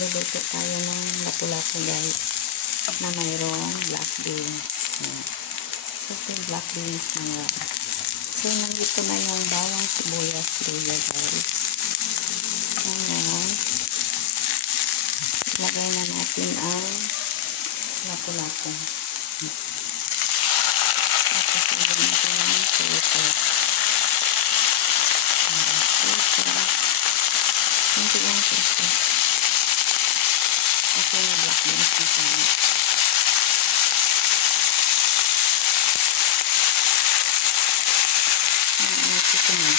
luluto tayo ng lapu-lapu guys na mayroong black beans. So, yung black beans na yan. So, nandito na yung bawang sibuyas luya guys. Ngayon, lagay na natin ang lapu-lapu. Tapos, lagay natin ang pepper. Kunti lang kasi. Kasi yung black beans na tayo. Ito na.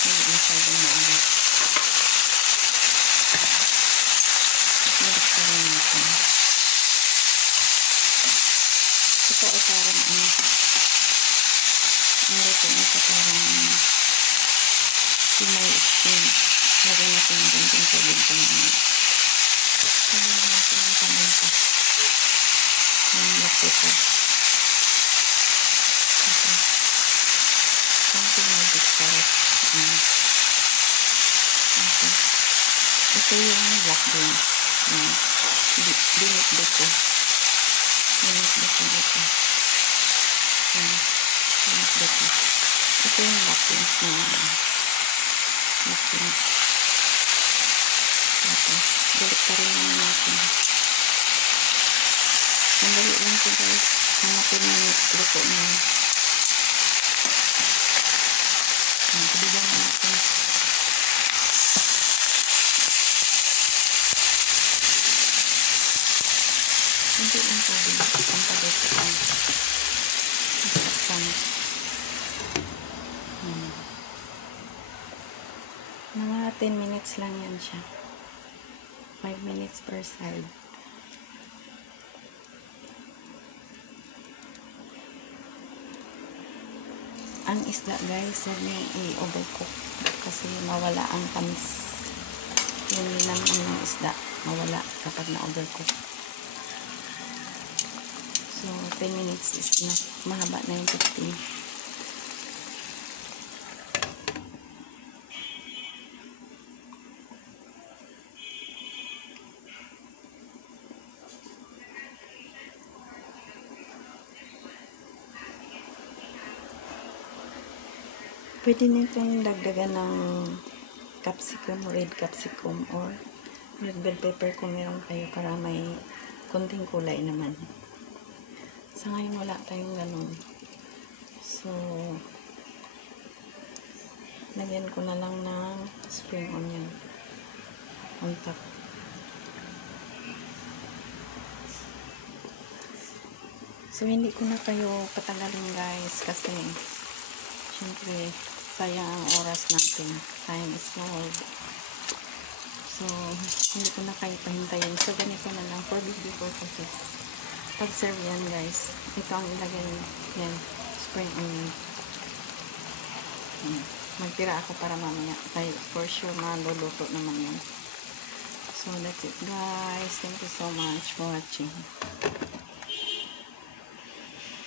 Hindi masyadong maalat. Balik rin natin. Ito ay parang ito ay parang may skin. Lagay natin yung ganting tubig ko naman. Lagay natin yung paminta. Yung laputo. Something magic carrot. Ito yung black beans. Dinit dito. Dinit dito. Ito yung black beans na black beans. Tapos, balik pa rin naman natin. Sandali lang ito guys. Mga 10 minutes luto na yun. Kabilang natin. Hindi lang sabi. Ang pagay ko ang masaktan. Mga 10 minutes lang yan siya. 5 minutes per side. Ang isda guys, huwag niyo i-overcook kasi mawala ang tamis. Yung linaman ng isda, mawala kapag na-overcook. So, 10 minutes is enough. Mahaba na yung 15. Pwede nitong dagdagan ng capsicum, red capsicum or red bell pepper kung meron kayo para may konting kulay naman. Sa ngayon wala tayong ganun. So, lagyan ko na lang ng spring onion on top. So, hindi ko na kayo patagalin guys kasi siyempre sayang ang oras natin. Time is gold. So, hindi ko na kayo pahintayin. So, ganito na lang for video purposes. Pag-serve yan guys, ito ang ilagay yan, spring onion. Magtira ako para mamaya. Tayo, for sure, maluluto naman yan. So, that's it guys. Thank you so much for watching.